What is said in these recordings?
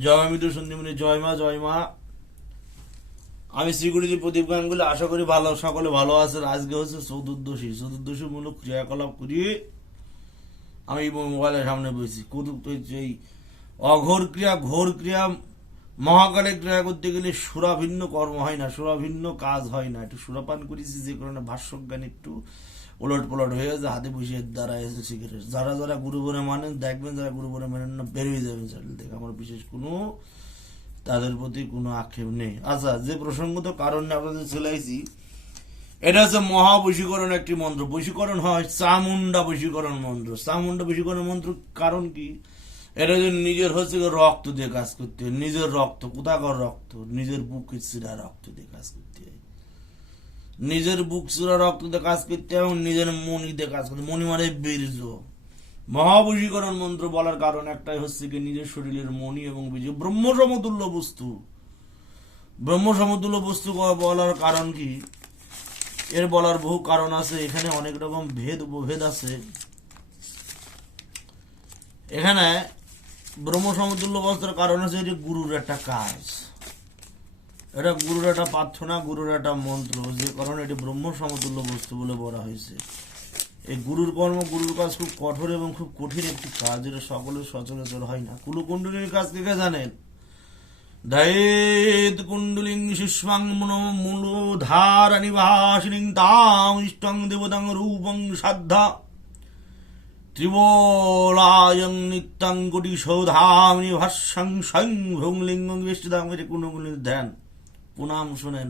জয় মিত্র সন্দীপনী জয় মা জয় মা। আমি শ্রীগুরুজি প্রদীপ গানগুলি আশা করি ভালো, সকলে ভালো আছেন। আজকে হচ্ছে চতুর্দশী। চতুর্দশী মূলক ক্রিয়াকলাপ করি। আমি মোবাইলের সামনে বসেছি। এই অঘোর ক্রিয়া, ঘোর ক্রিয়া মহাকালে ক্রিয়া করতে গেলে সুরাভিন্ন কর্ম হয় না সুরাভিন্ন কাজ হয় না। একটু সুরাপান করেছি, যে কারণে ভাষ্যজ্ঞান একটু ওলট পলট হয়ে গেছে, হাতে বসে দ্বারা এসে শিখে যারা যারা গুরু বলে মানেন, দেখবেন যারা গুরু বলে মানেন না, বেরিয়ে যাবেন চ্যানেল থেকে। আমার বিশেষ কোনো তাদের প্রতি কোনো আক্ষেপ নেই। আচ্ছা যে প্রসঙ্গত কারণে আপনাদের চলে আসি, এটা হচ্ছে মহাবশীকরণ একটি মন্ত্র। বশীকরণ হয় চামুন্ডা বশীকরণ মন্ত্র। চামুন্ডা বশীকরণ মন্ত্র কারণ কি? এটা যে নিজের হচ্ছে রক্ত দিয়ে কাজ করতে হয়। নিজের রক্ত, কোথাকার রক্ত? নিজের বুকের চিরা রক্ত দিয়ে কাজ করতে হয়। নিজের বুক চূড়া রক্ত দিয়ে কাজ করতে হয় এবং নিজের মনি দিয়ে কাজ করতে মনি মানে বীর্য। মহাবশীকরণ মন্ত্র বলার কারণ একটাই হচ্ছে কি নিজের শরীরের মনি এবং বীর্য। ব্রহ্ম সমতুল্য বস্তু। ব্রহ্ম সমতুল্য বস্তু বলার কারণ কি? এর বলার বহু কারণ আছে। এখানে অনেক রকম ভেদ, উপভেদ আছে। এখানে ব্রহ্ম সমতুল্য বস্তুর কারণ হচ্ছে এটি গুরুর একটা কাজ। এটা গুরুর একটা প্রার্থনা, গুরুর একটা মন্ত্র, যে কারণে এটি ব্রহ্ম সমতুল্য বস্তু বলে বলা হয়েছে। এই গুরুর কর্ম, গুরুর কাজ খুব কঠোর এবং খুব কঠিন একটি কাজ, এটা সকলের সচরাচর হয় না। কুলকুণ্ডলীর কাজ কে জানেন, দয়েত কুণ্ডলিং সুষ্মাং মূল ধারা নিবাসিনীং তাম ইষ্টং দেবতাং রূপং সাদ্ধা ত্রিবলায়ং নিত্যাং কোটি সৌধামিনী ভাষ্যাং স্বয়ং ভৌং লিঙ্গং বেষ্টিদাং এটা কুণ্ডলির ধ্যান প্রণাম শোনেন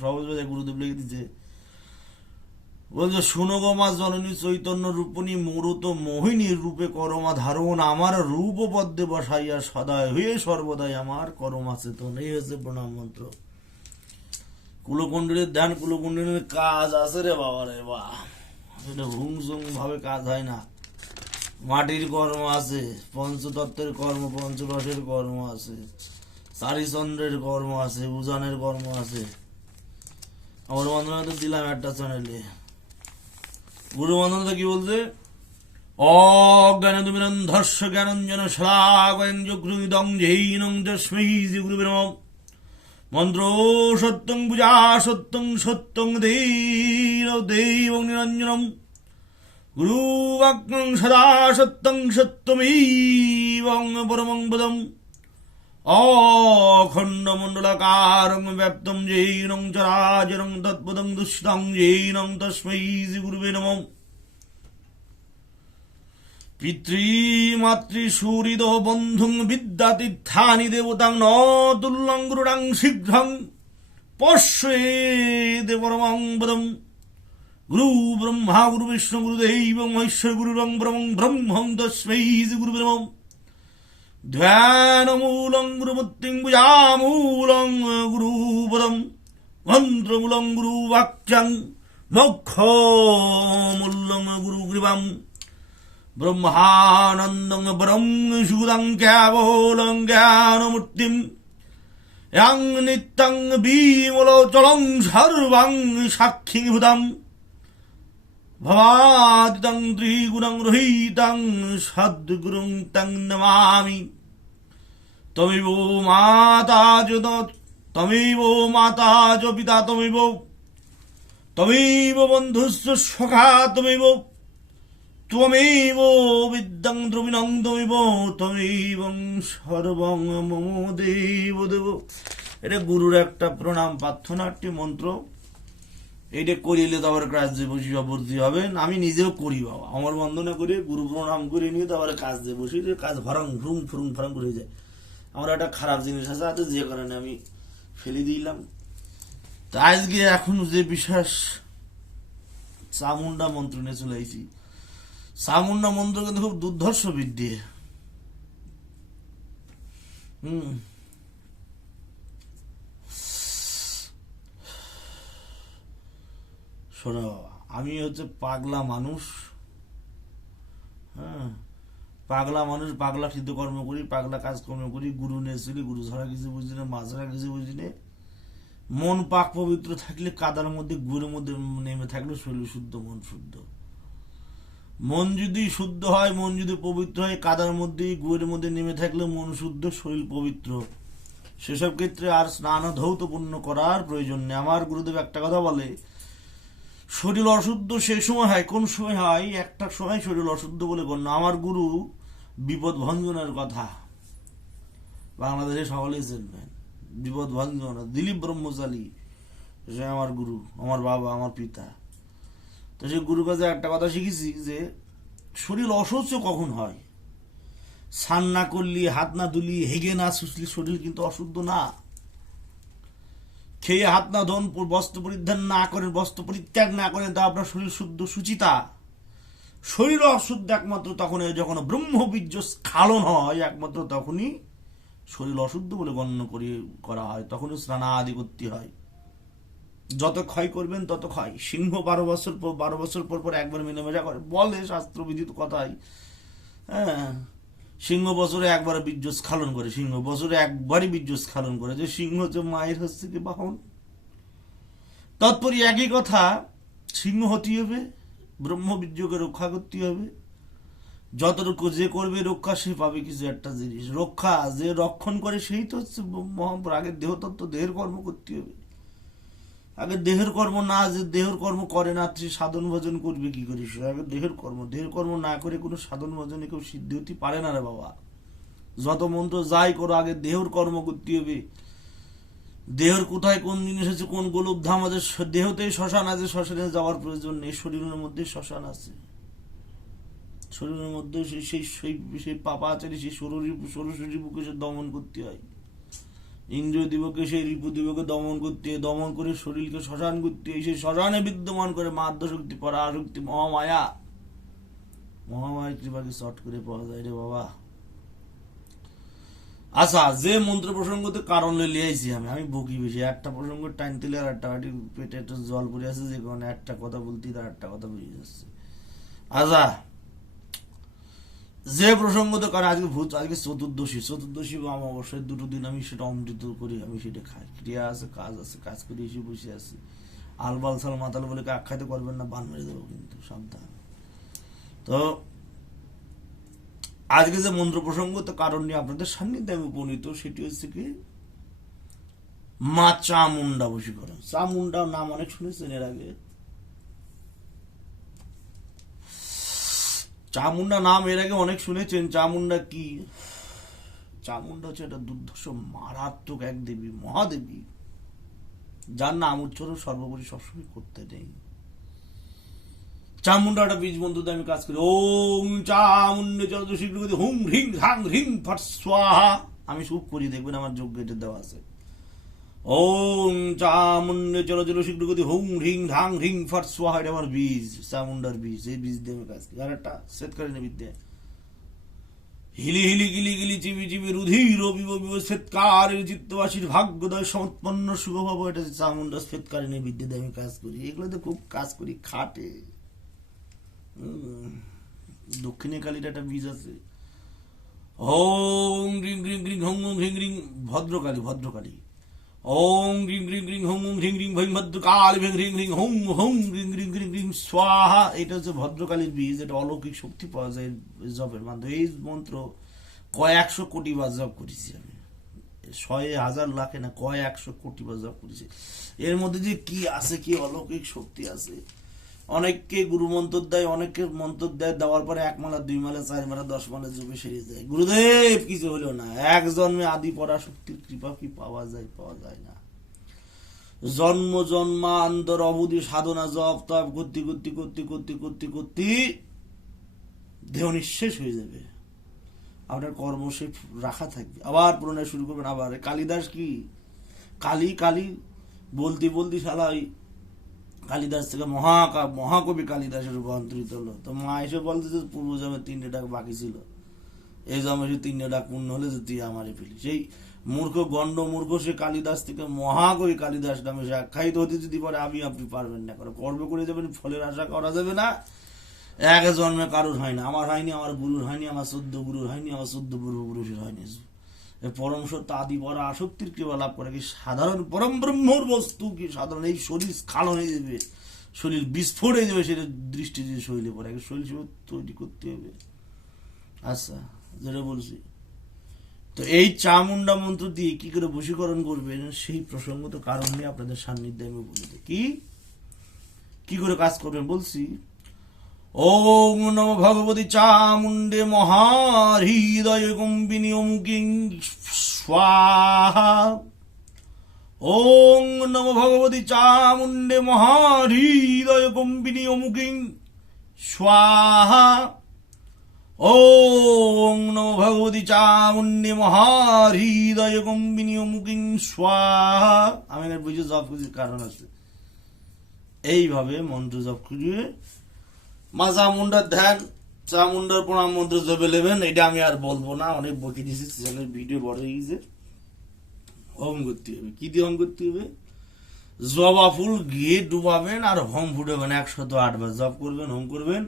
সহজভাবে গুরুদেব লিখে দিচ্ছে বলছে, শুনো গো জননী চৈতন্য রূপণী, মরুত মোহিনী রূপে করমা ধারণ, আমার রূপ পদ্মে বসাইয়া সদায় হয়ে সর্বদাই আমার করমা চেতন এই হচ্ছে প্রণাম মন্ত্র। কুলকুণ্ডলীর ধ্যান, কুলকুণ্ডলীর কাজ আছে রে বাবা রে বা এটা হুংসুং ভাবে কাজ হয় না। মাটির কর্ম আছে, পঞ্চতত্ত্বের কর্ম পঞ্চরসের কর্ম আছে, চারিচন্দ্রের কর্ম আছে, উজানের কর্ম আছে। আমার বন্ধনা তো দিলাম একটা চ্যানেলে গুরু বন্ধনা কি বলছে? অজ্ঞান তুমিরন ধর্ষ জ্ঞানঞ্জন শলাগয়ং যগ্রুদং জৈনং তস্मै শ্রী গুরু নমঃ মন্ত্র সত্যং পূজা সত্যং সত্যং দৈর দৈব নিরঞ্জনম। গুরুবাক্যং সদা সত্যং সত্যমেবং পরমং পদম অখণ্ডমণ্ডলাকারং ব্যাপ্তম জৈনং চরাচরং তৎপদং দুষ্টং জৈনং তস্मै শ্রীগুরুবে নমঃ পিতৃমাতৃসূরিদ বন্ধুং বিদ্যাতীর্থানি দেবতাং ন তুল্যং গুরুডাং শীঘ্রং পশ্যে দেবরমং পদম গুরু ব্রহ্মা গুরু বিষ্ণু গুরুদেব মহেশ্বর গুরু রং ব্রহ্ম ব্রহ্মং তস্মৈ গুরু ব্রহ্ম ধ্যানমূলং গুরুমূর্তিং পূজামূলং গুরুপদম মন্ত্রমূলং গুরু বাক্যাং মোক্ষমূলং গুরু কৃপাম ব্রহ্মানন্দং পরং সুদং কেবলং জ্ঞানমূর্তি নিত্যং বিমল চলং সর্বাং সাক্ষী ভূতাম ভবাদিতং ত্রিগুণং রহিতং সদ্গুরুং তং নমামি তমিব মাতা যদ তমিব মাতা চ পিতা তমিব তমিব বন্ধুস্ব সখা তমিব ত্বমেব বিদ্যাং দ্রবিণং তমিব তমিব সর্বং মম দেব দেব এটা গুরুর একটা প্রণাম প্রার্থনা একটি মন্ত্র। এইটা করিলে তো আবার কাজ দিয়ে বসি ভর্তি হবেন আমি নিজেও করি বাবা। আমার বন্দনা করে, গুরু প্রণাম করে নিয়ে তো আবার কাজ দিয়ে বসি কাজ ভরং ফ্রুং ফ্রুং ফরং করে যায়। আমার একটা খারাপ জিনিস আছে আছে যে কারণে আমি ফেলে দিলাম। তা আজকে এখন যে বিশ্বাস চামুন্ডা মন্ত্র নিয়ে চলে আইছি। চামুন্ডা মন্ত্র কিন্তু খুব দুর্ধর্ষ বৃদ্ধি হুম। শোনো, আমি হচ্ছে পাগলা মানুষ। হ্যাঁ পাগলা মানুষ, পাগলা সিদ্ধ কর্ম করি, পাগলা কাজকর্ম করি, গুরু নিয়ে চলি গুরু ছাড়া কিছু বুঝি না, মা ছাড়া কিছু বুঝি না। মন পাক পবিত্র থাকলে কাদার মধ্যে, গুড়ের মধ্যে নেমে থাকলে শরীর শুদ্ধ, মন শুদ্ধ। মন যদি শুদ্ধ হয়, মন যদি পবিত্র হয়, কাদার মধ্যে গুয়ের মধ্যে নেমে থাকলে মন শুদ্ধ, শরীর পবিত্র। সেসব ক্ষেত্রে আর স্নান ও ধৌতপূর্ণ করার প্রয়োজন নেই। আমার গুরুদেব একটা কথা বলে শরীর অশুদ্ধ সেই সময় হয়, কোন সময় হয়? একটা সময় শরীর অশুদ্ধ বলে গণ্য। আমার গুরু বিপদ ভঞ্জনের কথা। বাংলাদেশে সকলেই চিনবেন। বিপদ ভঞ্জন দিলীপ ব্রহ্মচারী, সে আমার গুরু, আমার বাবা, আমার পিতা। তো সেই গুরুর কাছে একটা কথা শিখেছি যে, শরীর অসহ্য কখন হয়? স্নান না করলি, হাত না ধুলি হেগে না শুষলি শরীর কিন্তু অশুদ্ধ না। খেয়ে হাত না ধন বস্ত্র পরিধান না করেন, বস্ত্র পরিত্যাগ না করেন তা আপনার শরীর শুদ্ধ সুচিতা। শরীর অশুদ্ধ একমাত্র তখন যখন ব্রহ্মবীর্য স্খালন হয়, একমাত্র তখনই শরীর অশুদ্ধ বলে গণ্য করি, করা হয়, তখনই স্নানাদি করতে হয়। যত ক্ষয় করবেন, তত ক্ষয়। সিংহ বারো বছর পর, বারো বছর পর পর একবার মেলামেশা করে, বলে শাস্ত্রবিদিত কথাই। হ্যাঁ। সিংহ বছরে একবার বীর্য স্খালন করে, সিংহ বছরে একবারই বীর্য স্খালন করে যে সিংহ যে মায়ের হচ্ছে কি বাহন। তৎপরই একই কথা, সিংহ হতে হবে, ব্রহ্ম ব্রহ্মবীর্যকে রক্ষা করতে হবে। যতটুকু যে করবে রক্ষা, সে পাবে কিছু একটা জিনিস। রক্ষা যে রক্ষণ করে, সেই তো হচ্ছে মহাপুর আগে দেহতত্ত্ব, দেহের কর্ম করতে হবে। আগে দেহের কর্ম না যে দেহের কর্ম করে না সে সাধন ভজন করবে কি করে আগে দেহের কর্ম দেহের কর্ম না করে কোনো সাধন ভজনে কেউ সিদ্ধি হতে পারে না রে বাবা যত মন্ত্র যাই করো আগে দেহের কর্ম করতে হবে দেহের কোথায় কোন জিনিস আছে কোন গোলক ধাম আছে দেহতেই শ্মশান আছে শ্মশানে যাওয়ার প্রয়োজন নেই শরীরের মধ্যে শ্মশান আছে শরীরের মধ্যে সেই সেই সেই পাপা আছে সেই সরুরি সরস্বতী বুকে সে দমন করতে হয় ইন্দ্রিয় দিবকে সেই রিপু দিবকে দমন করতে দমন করে শরীরকে শ্মশান করতে সেই শ্মশানে বিদ্যমান করে মাধ্য শক্তি পরাশক্তি, মহামায়া। মহামায়ার কৃপাকে শর্ট করে পাওয়া যায় রে বাবা। আচ্ছা যে মন্ত্র প্রসঙ্গতে কারণ লিয়ে আইছি আমি আমি বকি বেশি। একটা প্রসঙ্গ টাইম দিলে আর একটা পেটে একটা জল পড়ে আছে, যে কারণে একটা কথা বলতে আর একটা কথা বুঝে যাচ্ছে। আচ্ছা যে প্রসঙ্গত কারণ আজকে ভূত, আজকে চতুর্দশী চতুর্দশী বা অমাবস্যায় দুটো দিন আমি সেটা অমৃত করি, আমি সেটা খাই। ক্রিয়া আছে, কাজ আছে, কাজ করে এসে বসে আছি। আলবাল সাল মাতাল বলে আখ্যায়িত করবেন না, বান মেরে দেবো কিন্তু, সাবধান। তো, আজকে যে মন্ত্র প্রসঙ্গ, তো কারণ নিয়ে আপনাদের সান্নিধ্যে আমি উপনীত, সেটি হচ্ছে কি, মা চামুন্ডা বশীকরণ। চামুন্ডা নাম অনেক শুনেছেন এর আগে। চামুন্ডা নাম এর আগে অনেক শুনেছেন চামুন্ডা কি? চামুন্ডা হচ্ছে একটা দুর্ধর্ষ, মারাত্মক এক দেবী, মহাদেবী, যার নাম উচ্চারণ সর্বোপরি সবসময় করতে নেই। চামুন্ডা একটা বীজ বন্ধুতে আমি কাজ করি। ওম চামুন্ডে তো শীঘ্র হুম, হ্রিং, ধাং, হ্রিং, ফট আমি সুখ করি, দেখবেন আমার যোগ্য এটা দেওয়া আছে। ওম চামুন্ডে চলো চলো শীঘ্র গতি হুম হ্রিং ধাং হ্রিং ফট স্বাহা, এটা আমার বীজ চামুন্ডার বীজ, এই বীজ দিয়ে কাজ করি। আর একটা শ্বেতকালীন বিদ্যা। হিলি হিলি গিলি গিলি চিবি চিবি রুধির বিব বিব শ্বেতকারের চিত্তবাসীর ভাগ্যদয় সমৎপন্ন শুভভাব এটা চামুন্ডা শ্বেতকালীন বিদ্যা দিয়ে আমি কাজ করি। এগুলোতে খুব কাজ করি, খাটে। দক্ষিণে কালীর একটা বীজ আছে। ওং গ্রিং গ্রিং গ্রিং হং হং হ্রিং রিং, ভদ্রকালী ভদ্রকালী। ওং গ্রিং গ্রিং গ্রিং হং হুম হ্রিং রিং ভৈং ভদ্রকালী ভেং রিং রিং হুম হং গ্রিং গ্রিং গ্রিং গ্রিং স্বাহা এটা হচ্ছে ভদ্রকালীর বীজ, এটা অলৌকিক শক্তি পাওয়া যায় জপের মাধ্যমে। এই মন্ত্র কয়েকশো কোটি বার জপ করেছি আমি। ছয় হাজার লাখে না, কয় একশো কোটি বার জপ করেছি। এর মধ্যে যে কি আছে, কি অলৌকিক শক্তি আছে অনেককে গুরু মন্ত্র দেয়, অনেককে মন্ত্র দেয়, দেওয়ার পরে এক মালা, দুই মালা, চার মালা, দশ মালা জমে সেরে যায়। গুরুদেব, কিছু হলো না। এক জন্মে আদি পরা শক্তির কৃপা কি পাওয়া যায় পাওয়া যায় না। জন্ম, জন্মান্তর, অবধি সাধনা, জপ, তপ, করতে করতে করতে করতে করতে করতে দেহ নিঃশেষ হয়ে যাবে। আপনার কর্ম সে রাখা থাকবে। আবার পুনরায় শুরু করবেন, আবার। কালিদাস কি? কালী কালী, বলতে বলতে ওই কালিদাস থেকে মহাকা মহাকবি কালিদাসে রূপান্তরিত হলো। তো মা এসে বলতে যে, পূর্ব জমে তিনটে ডাক বাকি ছিল। এই জমে সে তিনটে ডাক পূর্ণ হলে যে তুই আমারে ফেলি সেই মূর্খ, গণ্ড মূর্খ সে কালিদাস থেকে মহাকবি কালিদাস নামে সে আখ্যায়িত হতে যদি পারে, আমি আপনি পারবেন না কারণ কর্ম করে যাবেন, ফলের আশা করা যাবে না। এক জন্মে কারোর হয় না। আমার হয়নি, আমার গুরুর হয়নি, আমার চোদ্দ গুরুর হয়নি, আমার চোদ্দ পূর্বপুরুষের হয়নি। পরম সত্য, আদি পরা আসক্তির কৃপা লাভ করে। কি সাধারণ পরম ব্রহ্মর বস্তু, কি সাধারণ এই শরীর স্খালন হয়ে যাবে, শরীর বিস্ফোট হয়ে যাবে, সেটা দৃষ্টি দিয়ে শরীরে পড়ে। শরীর তৈরি করতে হবে। আচ্ছা যেটা বলছি। তো এই চামুন্ডা মন্ত্র দিয়ে কি করে বশীকরণ করবেন, সেই প্রসঙ্গত কারণ নিয়ে আপনাদের সান্নিধ্যে আমি বলে। কি? কি করে কাজ করবেন? বলছি ওম নম ভগবতী চামুণ্ডে মহাহৃদয় কম্বিনী অমুকিং। স্বাহা। ওং নম ভগবতী চামুণ্ডে মহাহৃদয় কম্বিনী অমুকিং। স্বাহা। ওং নম ভগবতী চামুণ্ডে মহাহৃদয় কম্বিনী অমুকিং। স্বাহা। আমি বুঝে করছি কারণ আছে। এইভাবে মন্ত্র জপ করিয়ে মা চামুন্ডার ধ্যান চামুন্ডার প্রণাম মন্ত্র জপে নেবেন, এটা আমি আর বলব না, অনেক বকে দিয়েছি চ্যানেল ভিডিও বড় হয়ে গেছে। হোম করতে হবে। কি দিয়ে হোম করতে হবে? জবা ফুল গিয়ে ডুবাবেন আর হোম ফুটাবেন, একশত আটবার জব করবেন, হোম করবেন।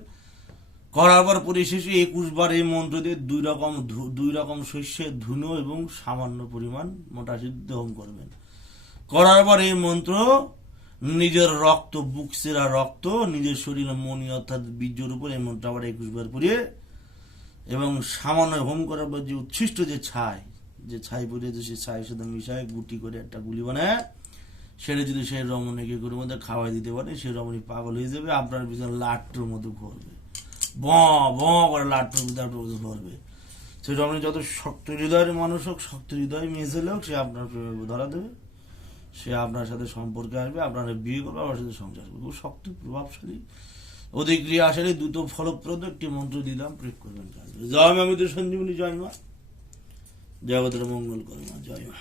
করার পর পরিশেষে একুশ বার এই মন্ত্র দিয়ে দুই রকম দুই রকম শস্যের ধুনো এবং সামান্য পরিমাণ মোটা সিদ্ধ হোম করবেন। করার পর এই মন্ত্র নিজের রক্ত, বুক সেরা রক্ত, নিজের শরীরে মনি অর্থাৎ বীর্যের উপর এই মন্ত্র আবার একুশ বার পরিয়ে এবং সামান্য হোম করার পর যে উচ্ছিষ্ট যে ছাই যে ছাই পরিয়েছে সেই ছাইয়ের সাথে মিশায়, গুটি করে একটা গুলি বানায়, সেটা যদি সেই রমণীকে করে মধ্যে খাওয়াই দিতে পারে, সেই রমণী পাগল হয়ে যাবে, আপনার পিছনে লাট্টুর মতো ঘুরবে। ব ব করে লাট্টুর মতো ঘুরবে। সেই রমণী যত শক্ত হৃদয়ের মানুষ হোক, শক্ত হৃদয় মেয়ে হোক, সে আপনার ধরা দেবে। সে আপনার সাথে সম্পর্কে আসবে, আপনার বিয়ে করবে আপনার সাথে সংসার করবে খুব শক্ত, প্রভাবশালী। অধিক ক্রিয়াশালী দ্রুত ফলপ্রদ, একটি মন্ত্র দিলাম প্রয়োগ করবেন কাজ জয় মামিত সঞ্জীবনী, জয় মা। জগতের মঙ্গল করমা জয় মা।